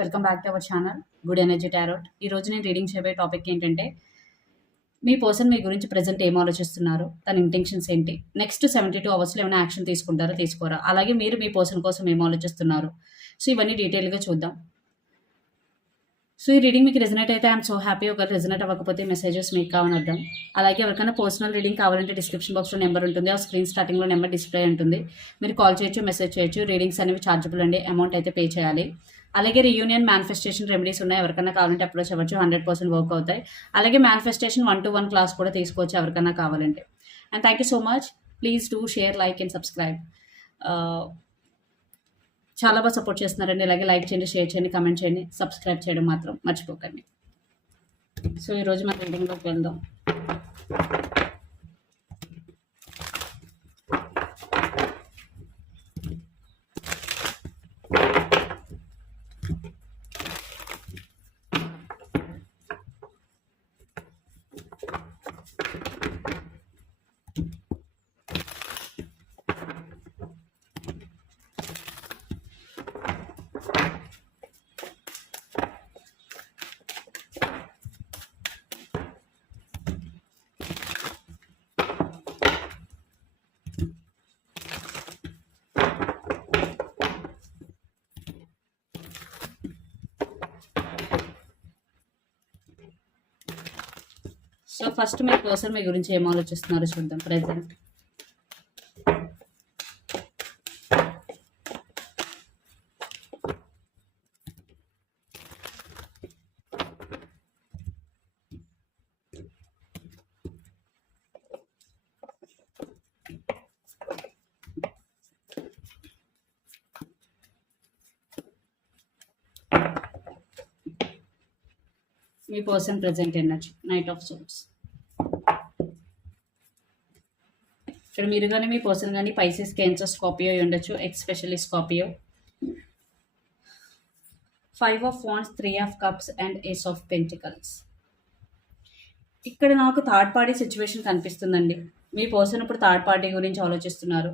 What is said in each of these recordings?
Welcome back to our channel good energy tarot ఈ రోజు నేను రీడింగ్ చేయబోయే టాపిక్ ఏంటంటే మీ పర్సన్ మీ గురించి ప్రజెంట్ ఏం ఆలోచిస్తున్నారు? తన ఇంటెన్షన్స్ ఏంటి? నెక్స్ట్ సెవెంటీ టూ అవర్స్లో ఏమైనా యాక్షన్ తీసుకుంటారా తీసుకోరా? అలాగే మీరు మీ పర్సన్ కోసం ఏం ఆలోచిస్తున్నారు? సో ఇవన్నీ డీటెయిల్గా చూద్దాం. సో ఈ రీడింగ్ మీకు రెజనేట్ అయితే ఐఎమ్ సో హ్యాపీ ఒక రెజనేట్ అవ్వకపోతే మెసేజెస్ మీకు కావాలని అర్థం అలాగే ఎవరికైనా పర్సనల్ రీడింగ్ కావాలంటే డిస్క్రిప్షన్ బాక్స్లో నెంబర్ ఉంటుంది. ఆ స్క్రీన్ స్టార్టింగ్లో నెంబర్ డిస్ప్లే ఉంటుంది. మీరు కాల్ చేయొచ్చు మెసేజ్ చేయొచ్చు. రీడింగ్స్ అనేవి ఛార్జబుల్ అండి. అమౌంట్ అయితే పే చేయాలి. అలాగే రియూనియన్ మేనిఫెస్టేషన్ రెమెడీస్ ఉన్నాయి. ఎవరికైనా కావాలంటే అప్రోచ్ అవ్వచ్చు హండ్రెడ్ పర్సెంట్ వర్క్ అవుతాయి. అలాగే manifestation one to one class కూడా తీసుకోవచ్చు ఎవరికైనా కావాలంటే. And thank you so much please do share like and subscribe చాలా బాగా సపోర్ట్ చేస్తున్నారండి. అలాగే లైక్ చేయండి షేర్ చేయండి కమెంట్ చేయండి. సబ్స్క్రైబ్ చేయడం మాత్రం మర్చిపోకండి. సో ఈరోజు మన రీడింగ్లోకి వెళ్దాం. సో ఫస్ట్ మీ పర్సన్ మీ గురించి ఏం ఆలోచిస్తున్నారో చూద్దాం present me person present energy knight of swords ఇక్కడ మీరు కానీ మీ పర్సన్ కానీ పైసెస్ క్యాన్సర్ స్కాపియో అయి ఉండొచ్చు especially Scorpio five of wands three of cups and ace of pentacles ఇక్కడ నాకు థర్డ్ పార్టీ సిచ్యువేషన్ కనిపిస్తుందండి. మీ పర్సన్ ఇప్పుడు థర్డ్ పార్టీ గురించి ఆలోచిస్తున్నారు.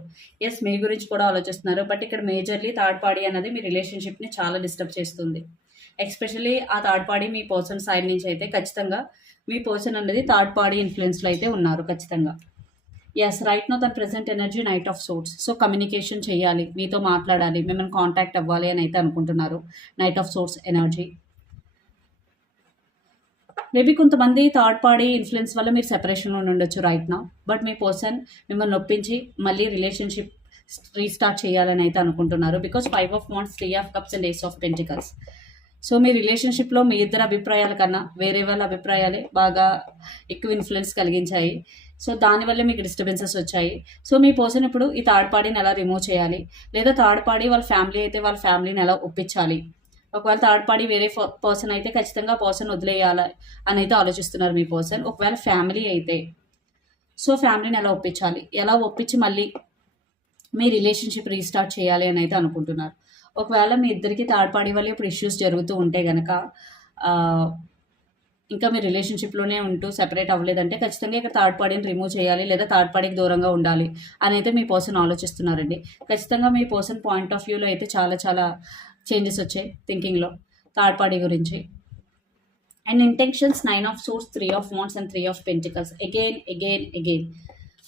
ఎస్ మీ గురించి కూడా ఆలోచిస్తున్నారు బట్ ఇక్కడ మేజర్లీ థర్డ్ పార్టీ అనేది మీ రిలేషన్షిప్ని చాలా డిస్టర్బ్ చేస్తుంది. ఎస్పెషలీ ఆ థర్డ్ పార్టీ మీ పర్సన్ సైడ్ నుంచి అయితే ఖచ్చితంగా మీ పర్సన్ అనేది థర్డ్ పార్టీ ఇన్ఫ్లుయెన్స్లో అయితే ఉన్నారు ఖచ్చితంగా. ఎస్ రైట్ నో తన present energy knight of swords so communication చేయాలి మీతో మాట్లాడాలి మిమ్మల్ని కాంటాక్ట్ అవ్వాలి అని అయితే అనుకుంటున్నారు. Knight of swords energy maybe కొంతమంది థర్డ్ పార్టీ ఇన్ఫ్లుయెన్స్ వల్ల మీరు సెపరేషన్లో ఉండొచ్చు రైట్ నా బట్ మీ పర్సన్ మిమ్మల్ని నొప్పించి మళ్ళీ రిలేషన్షిప్ రీస్టార్ట్ చేయాలని అయితే అనుకుంటున్నారు. Because five of wands three of cups and ace of pentacles so మీ రిలేషన్షిప్లో మీ ఇద్దరు అభిప్రాయాల కన్నా వేరే వాళ్ళ అభిప్రాయాలే బాగా ఎక్కువ ఇన్ఫ్లుయెన్స్ కలిగించాయి. సో దానివల్ల మీకు డిస్టర్బెన్సెస్ వచ్చాయి. సో మీ పర్సన్ ఇప్పుడు ఈ థర్డ్ పార్టీని ఎలా రిమూవ్ చేయాలి? లేదా థర్డ్ పార్టీ వాళ్ళ ఫ్యామిలీ అయితే వాళ్ళ ఫ్యామిలీని ఎలా ఒప్పించాలి? ఒకవేళ థర్డ్ పార్టీ వేరే పర్సన్ అయితే ఖచ్చితంగా పర్సన్ వదిలేయాలి అని అయితే ఆలోచిస్తున్నారు మీ పర్సన్. ఒకవేళ ఫ్యామిలీ అయితే సో ఫ్యామిలీని ఎలా ఒప్పించాలి? ఎలా ఒప్పించి మళ్ళీ మీ రిలేషన్షిప్ రీస్టార్ట్ చేయాలి అని అయితే అనుకుంటున్నారు. ఒకవేళ మీ ఇద్దరికి థర్డ్ పార్టీ వల్ల ఇప్పుడు ఇష్యూస్ జరుగుతూ ఉంటే కనుక ఇంకా మీ రిలేషన్షిప్లోనే ఉంటూ సెపరేట్ అవ్వలేదంటే ఖచ్చితంగా ఇక్కడ థర్డ్ పార్టీని రిమూవ్ చేయాలి లేదా థర్డ్ పార్టీకి దూరంగా ఉండాలి అని అయితే మీ పర్సన్ ఆలోచిస్తున్నారండి. ఖచ్చితంగా మీ పర్సన్ పాయింట్ ఆఫ్ వ్యూలో అయితే చాలా చాలా చేంజెస్ వచ్చాయి థింకింగ్లో థర్డ్ పార్టీ గురించి. And intentions nine of swords three of wands and three of pentacles again again again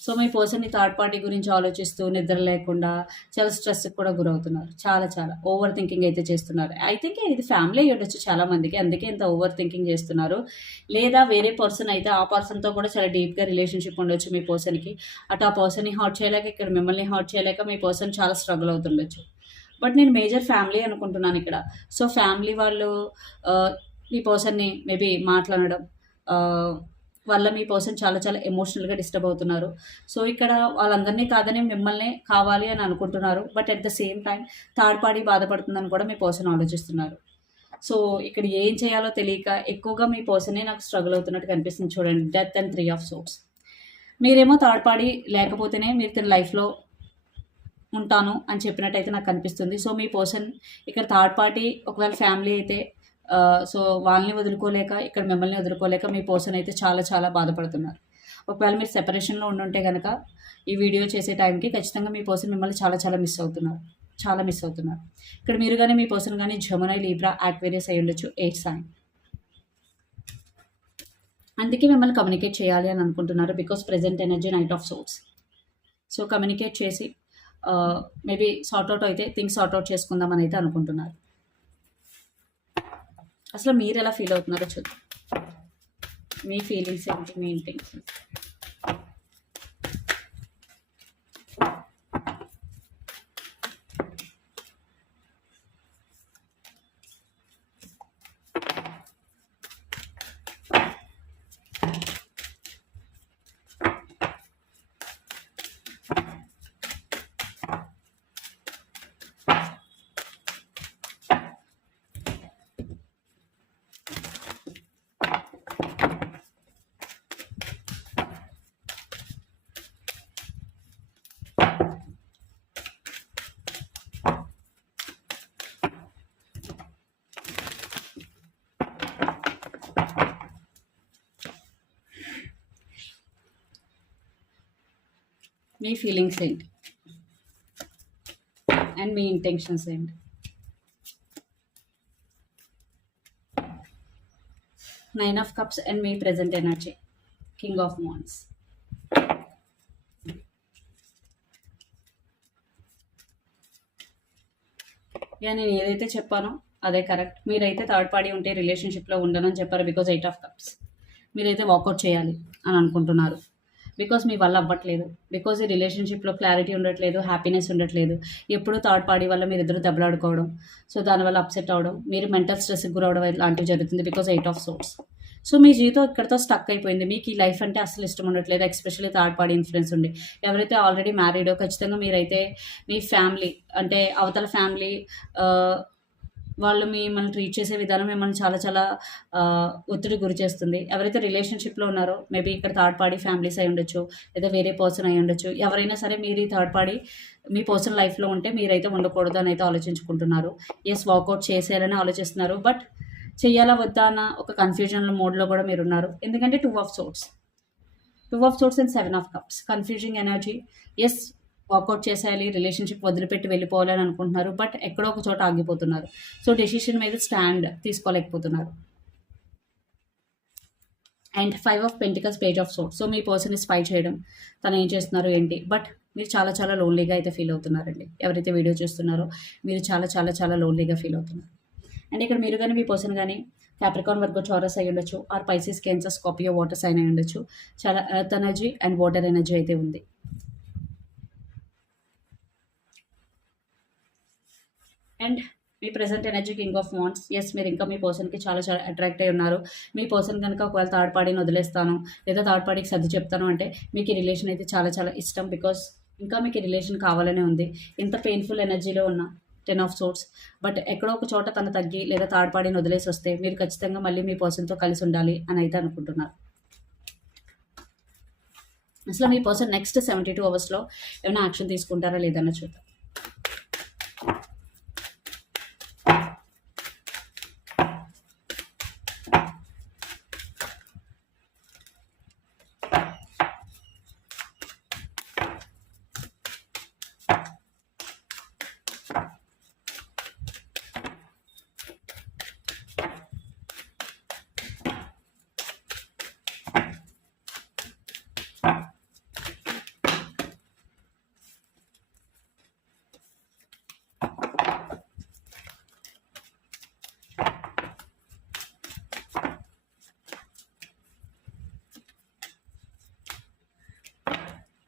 so me person third party గురించి ఆలోచిస్తూ నిద్ర లేకుండా చాలా స్ట్రెస్కి కూడా గురవుతున్నారు. చాలా చాలా. ఓవర్ థింకింగ్ అయితే చేస్తున్నారు. ఐ థింక్ ఇది ఫ్యామిలీ ఉండొచ్చు చాలా మందికి. అందుకే ఇంత ఓవర్ థింకింగ్ చేస్తున్నారు. లేదా వేరే పర్సన్ అయితే ఆ పర్సన్తో కూడా చాలా డీప్గా రిలేషన్షిప్ ఉండొచ్చు మీ పర్సన్కి. అటు ఆ పర్సన్ని హార్ట్ చేయలేక ఇక్కడ మిమ్మల్ని హార్ట్ చేయలేక మీ పర్సన్ చాలా స్ట్రగుల్ అవుతుండొచ్చు. బట్ నేను మేజర్ ఫ్యామిలీ అనుకుంటున్నాను ఇక్కడ. సో ఫ్యామిలీ వాళ్ళు ఈ పర్సన్ని మేబీ మాట్లాడడం వల్ల మీ పర్సన్ చాలా చాలా ఎమోషనల్గా డిస్టర్బ్ అవుతున్నారు. సో ఇక్కడ వాళ్ళందరినీ కాదని మిమ్మల్ని కావాలి అని అనుకుంటున్నారు. But at the same time third party బాధపడుతుందని కూడా మీ పర్సన్ ఆలోచిస్తున్నారు. సో ఇక్కడ ఏం చేయాలో తెలియక ఎక్కువగా మీ పర్సనే నాకు స్ట్రగుల్ అవుతున్నట్టు కనిపిస్తుంది చూడండి. Death and three of swords మీరేమో థర్డ్ పార్టీ లేకపోతేనే మీరు తన లైఫ్లో ఉంటాను అని చెప్పినట్టయితే నాకు కనిపిస్తుంది. సో మీ పర్సన్ ఇక్కడ థర్డ్ పార్టీ ఒకవేళ ఫ్యామిలీ అయితే సో వాళ్ళని వదులుకోలేక ఇక్కడ మిమ్మల్ని వదులుకోలేక మీ పర్సన్ అయితే చాలా చాలా బాధపడుతున్నారు. ఒకవేళ మీరు సెపరేషన్లో ఉండుంటే కనుక ఈ వీడియో చేసే టైంకి ఖచ్చితంగా మీ పర్సన్ మిమ్మల్ని చాలా చాలా మిస్ అవుతున్నారు. చాలా మిస్ అవుతున్నారు. ఇక్కడ మీరు కానీ మీ పర్సన్ కానీ జమునై లీబ్రా యాక్వేరియస్ అయి ఉండొచ్చు. ఎయిట్ సైన్ అందుకే మిమ్మల్ని కమ్యూనికేట్ చేయాలి అని అనుకుంటున్నారు because present energy knight of swords so communicate చేసి మేబీ సార్ట్అవుట్ అయితే థింగ్స్ సార్ట్అవుట్ చేసుకుందామని అయితే అనుకుంటున్నారు. అసలు మీరు ఎలా ఫీల్ అవుతున్నారో చూద్దాం. మీ ఫీలింగ్స్ ఏంటి? మీ ఇంటెన్షన్స్ మీ ఫీలింగ్స్ ఏంటి? అండ్ మీ ఇంటెన్షన్స్ ఏంటి? Nine of cups and me present energy king of wands ఇక నేను ఏదైతే చెప్పానో అదే కరెక్ట్ మీరైతే థర్డ్ పార్టీ ఉంటే రిలేషన్షిప్లో ఉండనని చెప్పారు బికాజ్ ఎయిట్ ఆఫ్ కప్స్ మీరైతే వాకౌట్ చేయాలి అని అనుకుంటున్నారు. బికాస్ మీ వల్ల అవ్వట్లేదు. బికాస్ ఈ రిలేషన్షిప్లో క్లారిటీ ఉండట్లేదు హ్యాపీనెస్ ఉండట్లేదు. ఎప్పుడు థర్డ్ పార్టీ వల్ల మీరు ఇద్దరు దెబ్బలాడుకోవడం సో దానివల్ల అప్సెట్ అవడం. మీరు మెంటల్ స్ట్రెస్కి గురవడం లాంటివి జరుగుతుంది because eight of swords so మీ జీవితం ఇక్కడతో స్టక్ అయిపోయింది. మీకు ఈ లైఫ్ అంటే అసలు ఇష్టం ఉండట్లేదు ఎస్పెషల్లీ థర్డ్ పార్టీ ఇన్ఫ్లుయెన్స్ ఉండి. ఎవరైతే ఆల్రెడీ మ్యారీడో ఖచ్చితంగా మీరైతే మీ ఫ్యామిలీ అంటే అవతల ఫ్యామిలీ వాళ్ళు మిమ్మల్ని ట్రీట్ చేసే విధానం మిమ్మల్ని చాలా చాలా ఒత్తిడి గురి చేస్తుంది. ఎవరైతే రిలేషన్షిప్లో ఉన్నారో మేబీ ఇక్కడ థర్డ్ పార్టీ ఫ్యామిలీస్ అయి ఉండొచ్చు లేదా వేరే పర్సన్ అయి ఉండొచ్చు ఎవరైనా సరే మీరు ఈ థర్డ్ పార్టీ మీ పర్సనల్ లైఫ్లో ఉంటే మీరైతే ఉండకూడదు అని అయితే ఆలోచించుకుంటున్నారు. ఎస్ వాకౌట్ చేసేయాలని ఆలోచిస్తున్నారు బట్ చేయాలా వద్దా అన్న ఒక కన్ఫ్యూజన్ మోడ్లో కూడా మీరు ఉన్నారు. ఎందుకంటే two of swords two of swords and seven of cups confusing energy yes work out చేసేయాలి రిలేషన్షిప్ వదిలిపెట్టి వెళ్ళిపోవాలని అనుకుంటున్నారు. బట్ ఎక్కడో ఒక చోట ఆగిపోతున్నారు. సో డెసిషన్ మీద stand తీసుకోలేకపోతున్నారు. And five of pentacles page of swords so me person spy చేయడం తను ఏం చేస్తున్నారు ఏంటి? బట్ మీరు చాలా చాలా లోన్లీగా అయితే ఫీల్ అవుతున్నారండి. ఎవరైతే వీడియో చూస్తున్నారో మీరు చాలా చాలా చాలా లోన్లీగా ఫీల్ అవుతున్నారు. అండ్ ఇక్కడ మీరు కానీ మీ పర్సన్ కానీ క్యాప్రికాన్ వర్గో చౌరస్ అయి ఉండొచ్చు. Or Pisces Cancer Scorpio water sign అయి ఉండొచ్చు. చాలా earth energy and water energy అయితే ఉంది. And me present energy king of wands yes మీరు ఇంకా మీ పర్సన్కి చాలా చాలా అట్రాక్ట్ అయి ఉన్నారు. మీ పర్సన్ కనుక ఒకవేళ థర్డ్ పార్టీని వదిలేస్తాను లేదా థర్డ్ పార్టీకి సర్ది చెప్తాను అంటే మీకు ఈ రిలేషన్ అయితే చాలా చాలా ఇష్టం బికాస్ ఇంకా మీకు ఈ రిలేషన్ కావాలనే ఉంది. ఇంత పెయిన్ఫుల్ ఎనర్జీలో ఉన్న టెన్ ఆఫ్ సోర్ట్స్ బట్ ఎక్కడో ఒక చోట తను తగ్గి లేదా థర్డ్ పార్టీని వదిలేసి వస్తే మీరు ఖచ్చితంగా మళ్ళీ మీ పర్సన్తో కలిసి ఉండాలి అని అయితే అనుకుంటున్నారు. అసలు మీ పర్సన్ నెక్స్ట్ సెవెంటీ టూ అవర్స్లో ఏమైనా యాక్షన్ తీసుకుంటారా లేదన్నా చూద్దాం.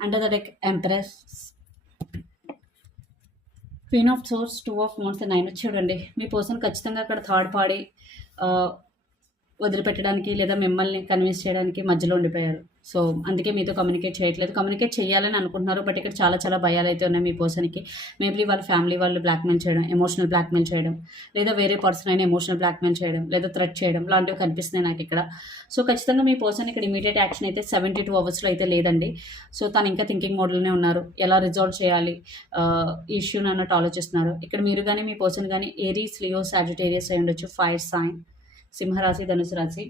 Under the deck empress queen of swords two of wands nine చూడండి మీ పర్సన్ ఖచ్చితంగా అక్కడ థర్డ్ పాడి uh, వదిలిపెట్టడానికి లేదా మిమ్మల్ని కన్విన్స్ చేయడానికి మధ్యలో ఉండిపోయారు. సో అందుకే మీతో కమ్యూనికేట్ చేయట్లేదు. కమ్యూనికేట్ చేయాలని అనుకుంటున్నారు బట్ ఇక్కడ చాలా చాలా భయాలు అయితే ఉన్నాయి మీ పర్సన్కి మేబీ వాళ్ళ ఫ్యామిలీ వాళ్ళు బ్లాక్మెయిల్ చేయడం ఎమోషనల్ బ్లాక్మెయిల్ చేయడం లేదా వేరే పర్సన్ అయినా ఎమోషనల్ బ్లాక్మెయిల్ చేయడం లేదా థ్రెట్ చేయడం లాంటివి కనిపిస్తున్నాయి నాకు ఇక్కడ. సో ఖచ్చితంగా మీ పర్సన్ ఇక్కడ ఇమీడియట్ యాక్షన్ అయితే సెవెంటీ టూ అవర్స్లో అయితే లేదండి. సో తను ఇంకా థింకింగ్ మోడల్నే ఉన్నారు. ఎలా రిజాల్వ్ చేయాలి? ఇష్యూని అన్నట్టు ఆలోచిస్తున్నారు. ఇక్కడ మీరు కానీ మీ పర్సన్ కానీ ఏరీస్ లియో సాజిటేరియస్ అయి ఉండొచ్చు. ఫైర్ సైన్ సింహరాశి ధనుసు రాశి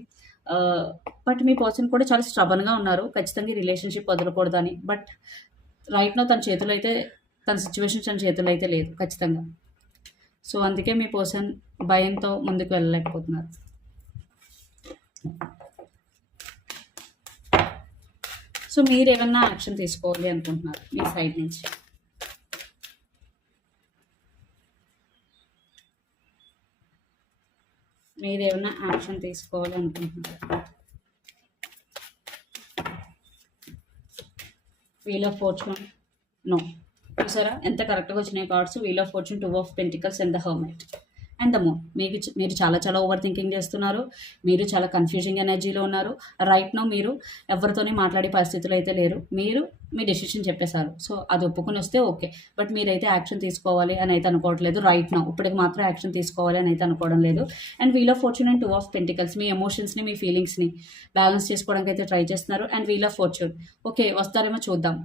బట్ మీ పర్సన్ కూడా చాలా స్ట్రబన్గా ఉన్నారు. ఖచ్చితంగా రిలేషన్షిప్ వదలకూడదని. బట్ రైట్నో తన చేతులు అయితే తన సిచ్యువేషన్ తన చేతులు అయితే లేదు ఖచ్చితంగా. సో అందుకే మీ పర్సన్ భయంతో ముందుకు వెళ్ళలేకపోతున్నారు. సో మీరు ఏమన్నా యాక్షన్ తీసుకోవాలి అనుకుంటున్నారు మీ సైడ్ నుంచి? మీరు ఏమైనా యాక్షన్ తీసుకోవాలి వీల్ ఆఫ్ ఫోర్చున్ నో చూసారా? ఎంత కరెక్ట్గా వచ్చినాయి cards wheel of fortune two of pentacles and the hermit and the moon మీకు మీరు చాలా చాలా ఓవర్ థింకింగ్ చేస్తున్నారు. మీరు చాలా కన్ఫ్యూజింగ్ ఎనర్జీలో ఉన్నారు. రైట్ నో మీరు ఎవరితోనే మాట్లాడే పరిస్థితులు అయితే లేరు. మీరు మీ డెసిషన్ చెప్పేశారు. సో అది ఒప్పుకొని వస్తే ఓకే. బట్ మీరైతే యాక్షన్ తీసుకోవాలి అని అయితే అనుకోవట్లేదు రైట్ నో ఇప్పటికి మాత్రం యాక్షన్ తీసుకోవాలి అని అయితే అనుకోవడం లేదు. And wheel of fortune and two of pentacles మీ ఎమోషన్స్ని మీ ఫీలింగ్స్ని బ్యాలెన్స్ చేసుకోవడానికి అయితే ట్రై చేస్తున్నారు. And wheel of fortune okay వస్తారేమో చూద్దాం.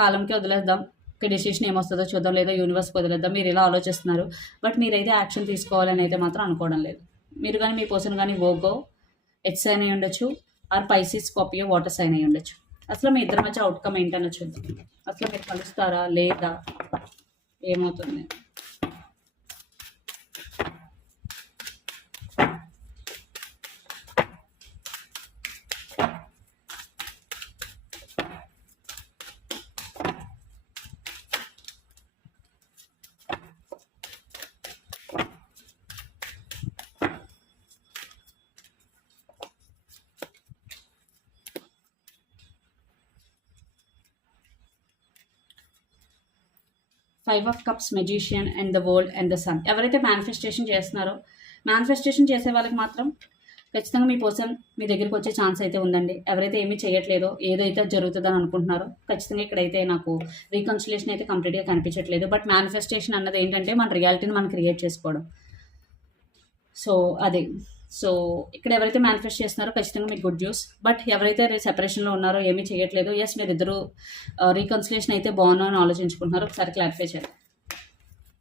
కాలంకి వదిలేద్దాం. ఒక డెసిషన్ ఏమొస్తుందో చూద్దాం లేదా యూనివర్స్కి వదిలేద్దాం మీరు ఇలా ఆలోచిస్తున్నారు. బట్ మీరైతే యాక్షన్ తీసుకోవాలని అయితే మాత్రం అనుకోవడం లేదు. మీరు కానీ మీ పర్సన్ కానీ ఓగో హెచ్ సైన్ అయి ఉండొచ్చు or Pisces Scorpio water sign అయి ఉండొచ్చు. అసలు మీ ఇద్దరి మధ్య అవుట్కమ్ ఏంటనో చూద్దాం. అసలు మీరు కలుస్తారా లేదా? ఏమవుతుంది? Five of cups magician and the world and the sun. ఎవరైతే మేనిఫెస్టేషన్ చేస్తున్నారో మేనిఫెస్టేషన్ చేసే వాళ్ళకి మాత్రం ఖచ్చితంగా మీ కోసం మీ దగ్గరికి వచ్చే ఛాన్స్ అయితే ఉందండి. ఎవరైతే ఏమీ చేయట్లేదో ఏదైతే జరుగుతుందని అనుకుంటున్నారో ఖచ్చితంగా ఇక్కడైతే నాకు రీకన్సిలేషన్ అయితే కంప్లీట్గా కనిపించట్లేదు. బట్ మేనిఫెస్టేషన్ అన్నది ఏంటంటే మన రియాలిటీని మనం క్రియేట్ చేసుకోవడం. సో అదే. సో ఇక్కడ ఎవరైతే మేనిఫెస్ట్ చేస్తున్నారో ఖచ్చితంగా మీకు గుడ్ న్యూస్ బట్ ఎవరైతే సెపరేషన్లో ఉన్నారో ఏమీ చేయట్లేదు ఎస్ మీరు ఇద్దరు రీకన్సిలేషన్ అయితే బాగున్నా అని ఆలోచించుకుంటున్నారు ఒకసారి క్లారిఫై చేయాలి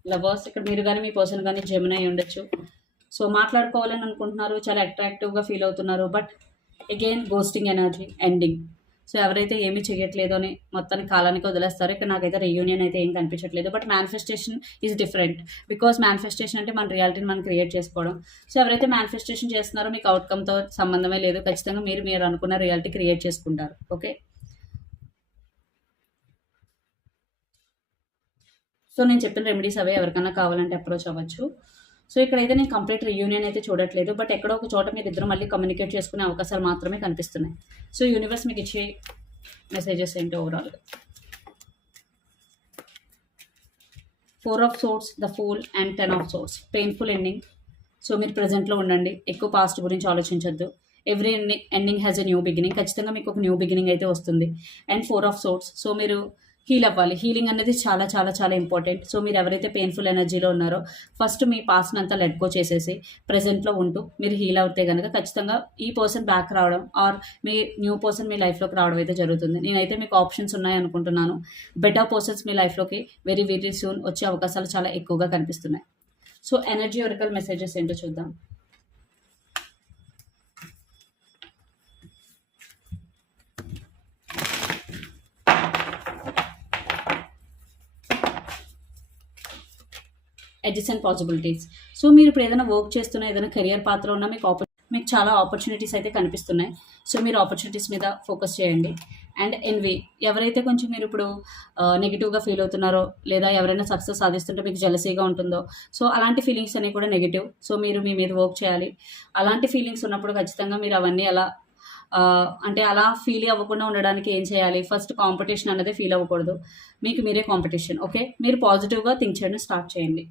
లవర్స్ ఇక్కడ మీరు కానీ మీ పర్సన్ కానీ జమిన్ అయి ఉండొచ్చు. సో మాట్లాడుకోవాలని అనుకుంటున్నారు చాలా అట్రాక్టివ్గా ఫీల్ అవుతున్నారు but again ghosting energy ending so ఎవరైతే ఏమీ చేయట్లేదు అని మొత్తాన్ని కాలానికి వదిలేస్తారో ఇక్కడ నాకైతే రీయూనియన్ అయితే ఏం కనిపించట్లేదు. But manifestation is different because manifestation అంటే మన రియాలిటీని మనం క్రియేట్ చేసుకోవడం. సో ఎవరైతే మేనిఫెస్టేషన్ చేస్తున్నారో మీకు అవుట్కమ్తో సంబంధమే లేదు. ఖచ్చితంగా మీరు మీరు అనుకున్న రియాలిటీ క్రియేట్ చేసుకుంటారు. ఓకే సో నేను చెప్పిన రెమెడీస్ అవే ఎవరికైనా కావాలంటే అప్రోచ్ అవ్వచ్చు. సో ఇక్కడైతే నేను కంప్లీట్ రియూనియన్ అయితే చూడట్లేదు బట్ ఎక్కడో ఒక చోట మీరు ఇద్దరు మళ్ళీ కమ్యూనికేట్ చేసుకునే అవకాశాలు మాత్రమే కనిపిస్తున్నాయి. సో యూనివర్స్ మీకు ఇచ్చే మెసేజెస్ ఏంటి ఓవరాల్గా four of swords the fool and ten of swords painful ending so మీరు ప్రజెంట్లో ఉండండి ఎక్కువ పాస్ట్ గురించి ఆలోచించద్దు. Every ending has a new beginning ఖచ్చితంగా మీకు ఒక న్యూ బిగినింగ్ అయితే వస్తుంది. And four of swords so మీరు హీల్ అవ్వాలి. హీలింగ్ అనేది చాలా చాలా చాలా ఇంపార్టెంట్. సో మీరు ఎవరైతే పెయిన్ఫుల్ ఎనర్జీలో ఉన్నారో ఫస్ట్ మీ పాస్ట్ని అంతా లెట్కో చేసేసి ప్రజెంట్లో ఉంటూ మీరు హీల్ అవుతే కనుక ఖచ్చితంగా ఈ పర్సన్ బ్యాక్ రావడం ఆర్ మీ న్యూ పర్సన్ మీ లైఫ్లోకి రావడం అయితే జరుగుతుంది. నేనైతే మీకు ఆప్షన్స్ ఉన్నాయి అనుకుంటున్నాను. బెటర్ పర్సన్స్ మీ లైఫ్లోకి వెరీ వెరీ సూన్ వచ్చే అవకాశాలు చాలా ఎక్కువగా కనిపిస్తున్నాయి. సో ఎనర్జీ ఒరికల్ మెసేజెస్ ఏంటో చూద్దాం. అడ్జసెంట్ అండ్ పాసిబిలిటీస్ సో మీరు ఇప్పుడు ఏదైనా వర్క్ చేస్తున్నా ఏదైనా కెరియర్ పాత్ర ఉన్నా మీకు ఆపర్ మీకు చాలా ఆపర్చునిటీస్ అయితే కనిపిస్తున్నాయి. సో మీరు ఆపర్చునిటీస్ మీద ఫోకస్ చేయండి. అండ్ ఎన్వి ఎవరైతే కొంచెం మీరు ఇప్పుడు నెగిటివ్గా ఫీల్ అవుతున్నారో లేదా ఎవరైనా సక్సెస్ సాధిస్తుంటే మీకు జలసీగా ఉంటుందో సో అలాంటి ఫీలింగ్స్ అనేవి కూడా నెగిటివ్ సో మీరు మీ మీద వర్క్ చేయాలి. అలాంటి ఫీలింగ్స్ ఉన్నప్పుడు ఖచ్చితంగా మీరు అవన్నీ ఎలా అంటే అలా ఫీల్ అవ్వకుండా ఉండడానికి ఏం చేయాలి? ఫస్ట్ కాంపిటీషన్ అనేది ఫీల్ అవ్వకూడదు. మీకు మీరే కాంపిటీషన్ ఓకే మీరు పాజిటివ్గా థింక్ చేయడం స్టార్ట్ చేయండి.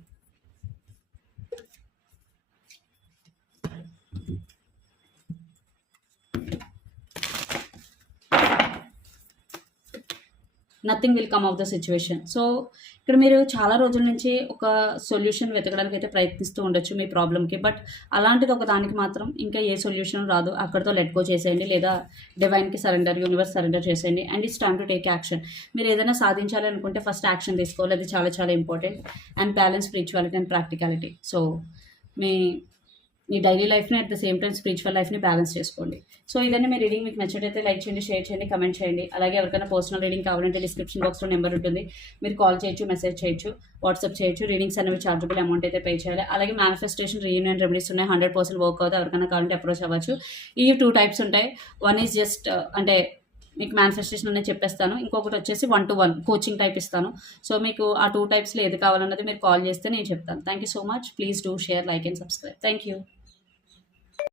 Nothing will come of the situation so ఇక్కడ మీరు చాలా రోజుల నుంచి ఒక సొల్యూషన్ వెతకడానికి అయితే ప్రయత్నిస్తూ ఉండొచ్చు మీ ప్రాబ్లమ్కి బట్ అలాంటిది ఒక దానికి మాత్రం ఇంకా ఏ సొల్యూషన్ రాదు. అక్కడితో లెట్ గో చేసేయండి. లేదా డివైన్కి సరెండర్ యూనివర్స్ సరెండర్ చేసేయండి. And it's time to take action మీరు ఏదైనా సాధించాలి అనుకుంటే ఫస్ట్ యాక్షన్ తీసుకోవాలి. అది చాలా చాలా important and balance spirituality and practicality so మీ మీ డైలీ లైఫ్ని at the same time spiritual లైఫ్ని బ్యాలెన్స్ చేసుకోండి. సో ఇదన్నీ మీ రీడింగ్ మీకు నచ్చినట్టయితే లైక్ చేయండి షేర్ చేయండి కమెంట్ చేయండి. అలాగే ఎవరికైనా పర్సనల్ రీడింగ్ కావాలంటే డిస్క్రిప్షన్ బాక్స్లో నెంబర్ ఉంటుంది. మీరు కాల్ చేయొచ్చు మెసేజ్ చేయొచ్చు వాట్సాప్ చేయొచ్చు. రీడింగ్స్ అనేవి చార్జబుల్ అమౌంట్ అయితే పే చేయాలి. అలాగే మేనిఫెస్టేషన్ రీయూనియన్ రెమెడీస్ ఉన్నాయి. హండ్రెడ్ పర్సెంట్ వర్క్ అవుతుంది. ఎవరికైనా కావాలంటే అప్రోచ్ అవ్వచ్చు. ఈ టూ టైప్స్ ఉంటాయి. వన్ ఈజ్ జస్ట్ అంటే మీకు మేనిఫెస్టేషన్ అనేది చెప్పేస్తాను. ఇంకొకటి వచ్చేసి one to one coaching type ఇస్తాను. సో మీకు ఆ టూ టైప్స్లో ఏది కావాలన్నది మీరు కాల్ చేస్తే నేను చెప్తాను. Thank you so much please do share like and subscribe thank you